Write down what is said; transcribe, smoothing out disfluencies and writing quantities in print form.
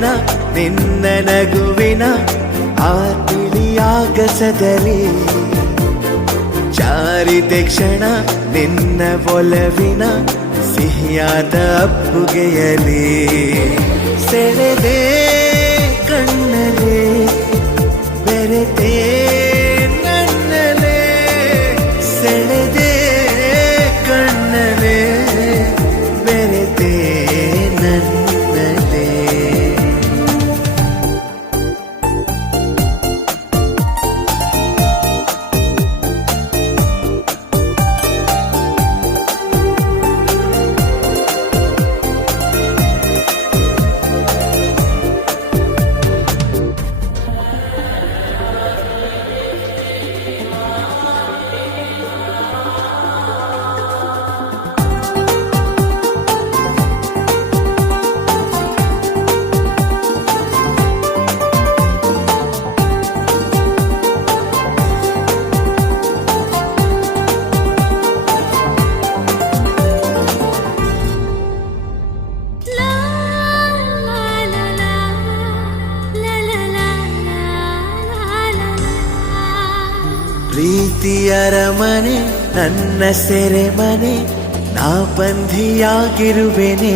ಕ್ಷಣ ನಿನ್ನ ನಗುವಿನ ಆ ತಿಳಿಯಾಗಸದಲ್ಲಿ ಜಾರಿದೆ ಕ್ಷಣ ನಿನ್ನ ಒಲವಿನ ಸಿಹಿಯಾದ ಅಪ್ಪುಗೆಯಲಿ ಸೆಳೆದೆ ಕಣ್ಣಲೆ ಬೆರೆತೆ ನನ್ನಲೆ ಸೆಳೆದೆ ಕಣ್ಣಲೆ ಬೆರೆತೆ ನನ್ನಲೆ ಪ್ರೀತಿಯರ ಮನೆ ನನ್ನ ಸೆರೆಮನೆ ನಾ ಬಂಧಿಯಾಗಿರುವೆನೆ